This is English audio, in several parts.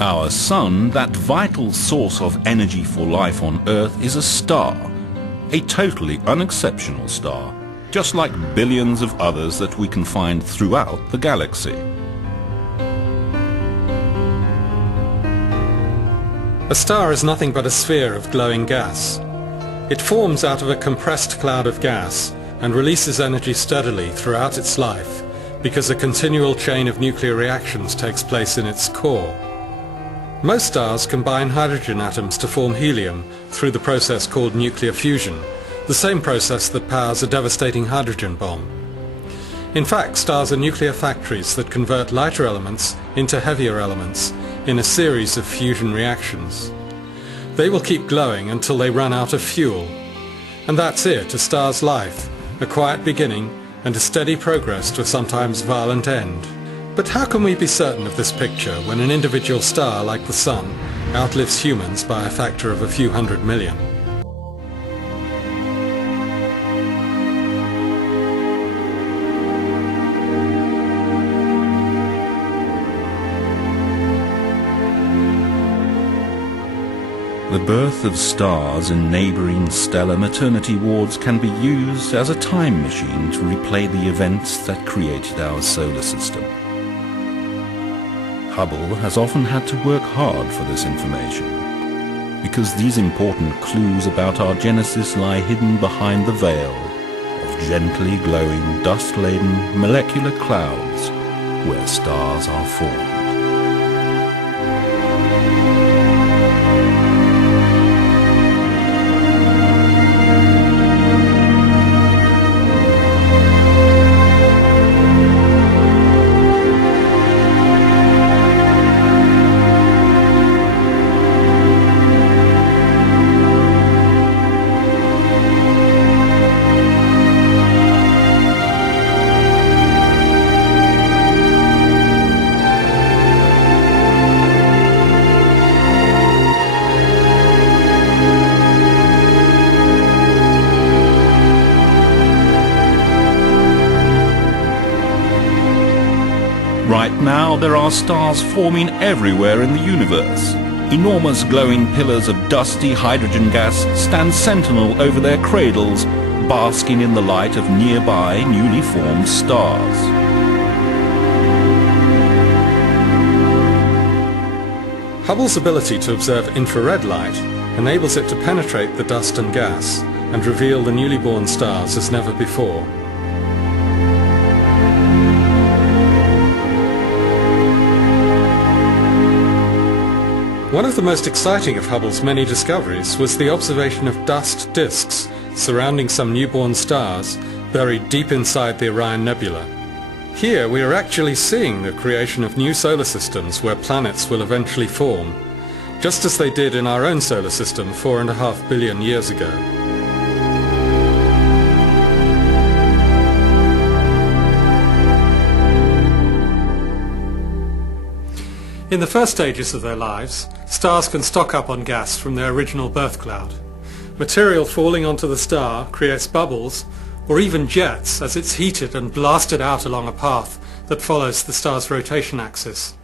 Our Sun, that vital source of energy for life on Earth, is a star. A totally unexceptional star, just like billions of others that we can find throughout the galaxy. A star is nothing but a sphere of glowing gas. It forms out of a compressed cloud of gas and releases energy steadily throughout its life because a continual chain of nuclear reactions takes place in its core. Most stars combine hydrogen atoms to form helium through the process called nuclear fusion, the same process that powers a devastating hydrogen bomb. In fact, stars are nuclear factories that convert lighter elements into heavier elements in a series of fusion reactions. They will keep glowing until they run out of fuel. And that's it, a star's life, a quiet beginning and a steady progress to a sometimes violent end. But how can we be certain of this picture when an individual star like the Sun outlives humans by a factor of a few 100 million? The birth of stars in neighbouring stellar maternity wards can be used as a time machine to replay the events that created our solar system. Hubble has often had to work hard for this information, because these important clues about our genesis lie hidden behind the veil of gently glowing, dust-laden molecular clouds where stars are formed. Right now, there are stars forming everywhere in the universe. Enormous glowing pillars of dusty hydrogen gas stand sentinel over their cradles, basking in the light of nearby newly formed stars. Hubble's ability to observe infrared light enables it to penetrate the dust and gas and reveal the newly born stars as never before. One of the most exciting of Hubble's many discoveries was the observation of dust disks surrounding some newborn stars buried deep inside the Orion Nebula. Here we are actually seeing the creation of new solar systems where planets will eventually form, just as they did in our own solar system 4.5 billion years ago. In the first stages of their lives, stars can stock up on gas from their original birth cloud. Material falling onto the star creates bubbles or even jets as it's heated and blasted out along a path that follows the star's rotation axis,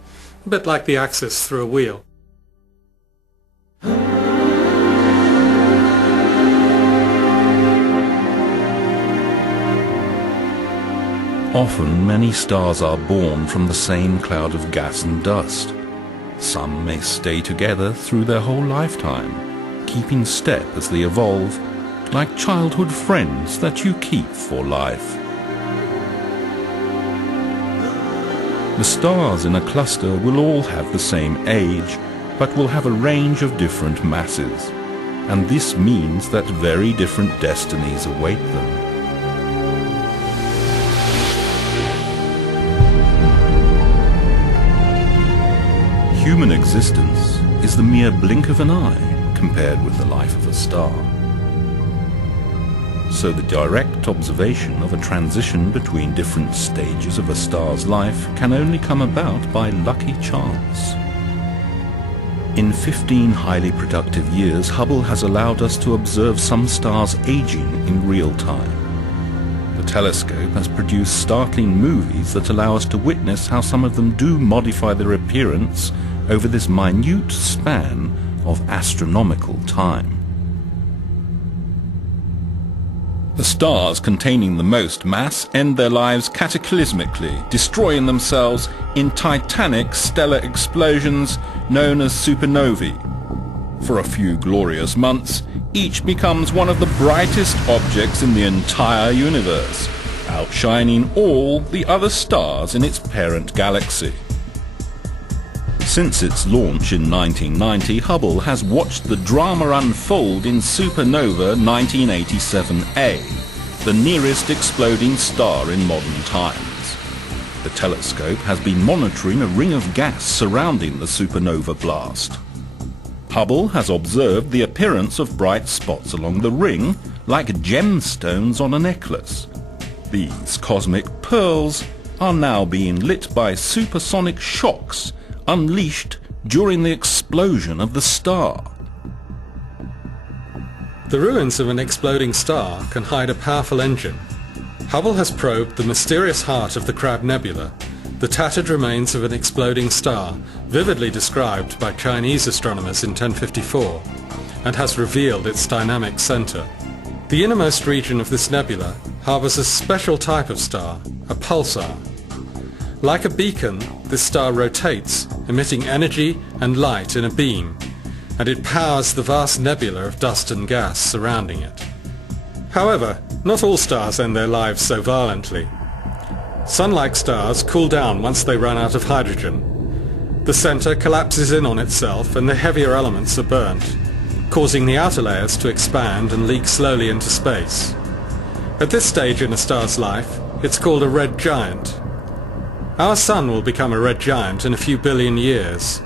a bit like the axis through a wheel. Often, many stars are born from the same cloud of gas and dust. Some may stay together through their whole lifetime, keeping step as they evolve, like childhood friends that you keep for life. The stars in a cluster will all have the same age, but will have a range of different masses, and this means that very different destinies await them. Human existence is the mere blink of an eye compared with the life of a star. So the direct observation of a transition between different stages of a star's life can only come about by lucky chance. In 15 highly productive years, Hubble has allowed us to observe some stars aging in real time. The telescope has produced startling movies that allow us to witness how some of them do modify their appearance over this minute span of astronomical time. The stars containing the most mass end their lives cataclysmically, destroying themselves in titanic stellar explosions known as supernovae. For a few glorious months, each becomes one of the brightest objects in the entire universe, outshining all the other stars in its parent galaxy. Since its launch in 1990, Hubble has watched the drama unfold in supernova 1987A, the nearest exploding star in modern times. The telescope has been monitoring a ring of gas surrounding the supernova blast. Hubble has observed the appearance of bright spots along the ring, like gemstones on a necklace. These cosmic pearls are now being lit by supersonic shocks unleashed during the explosion of the star. The ruins of an exploding star can hide a powerful engine. Hubble has probed the mysterious heart of the Crab Nebula, the tattered remains of an exploding star, vividly described by Chinese astronomers in 1054, and has revealed its dynamic center. The innermost region of this nebula harbors a special type of star, a pulsar. Like a beacon, this star rotates, emitting energy and light in a beam, and it powers the vast nebula of dust and gas surrounding it. However, not all stars end their lives so violently. Sun-like stars cool down once they run out of hydrogen. The center collapses in on itself and the heavier elements are burnt, causing the outer layers to expand and leak slowly into space. At this stage in a star's life, it's called a red giant. Our Sun will become a red giant in a few billion years.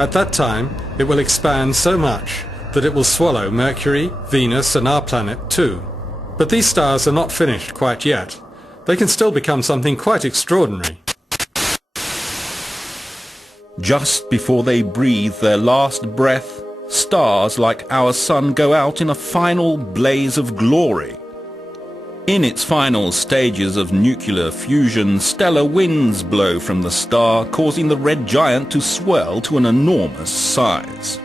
At that time, it will expand so much that it will swallow Mercury, Venus, and our planet too. But these stars are not finished quite yet. They can still become something quite extraordinary. Just before they breathe their last breath, stars like our Sun go out in a final blaze of glory. In its final stages of nuclear fusion, stellar winds blow from the star, causing the red giant to swell to an enormous size.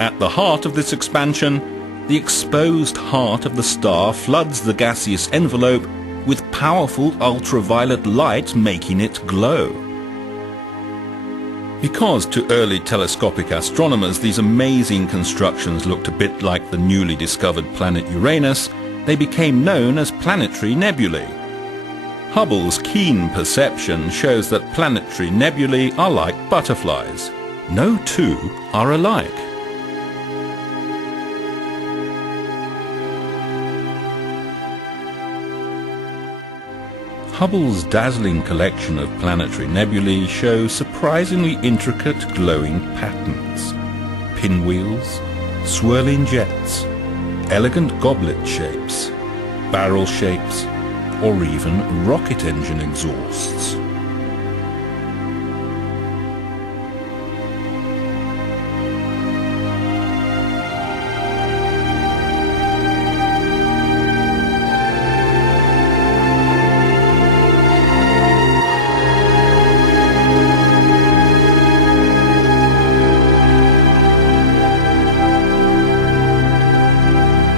At the heart of this expansion, the exposed heart of the star floods the gaseous envelope with powerful ultraviolet light, making it glow. Because to early telescopic astronomers these amazing constructions looked a bit like the newly discovered planet Uranus, they became known as planetary nebulae. Hubble's keen perception shows that planetary nebulae are like butterflies. No two are alike. Hubble's dazzling collection of planetary nebulae show surprisingly intricate glowing patterns. Pinwheels, swirling jets, elegant goblet shapes, barrel shapes, or even rocket engine exhausts.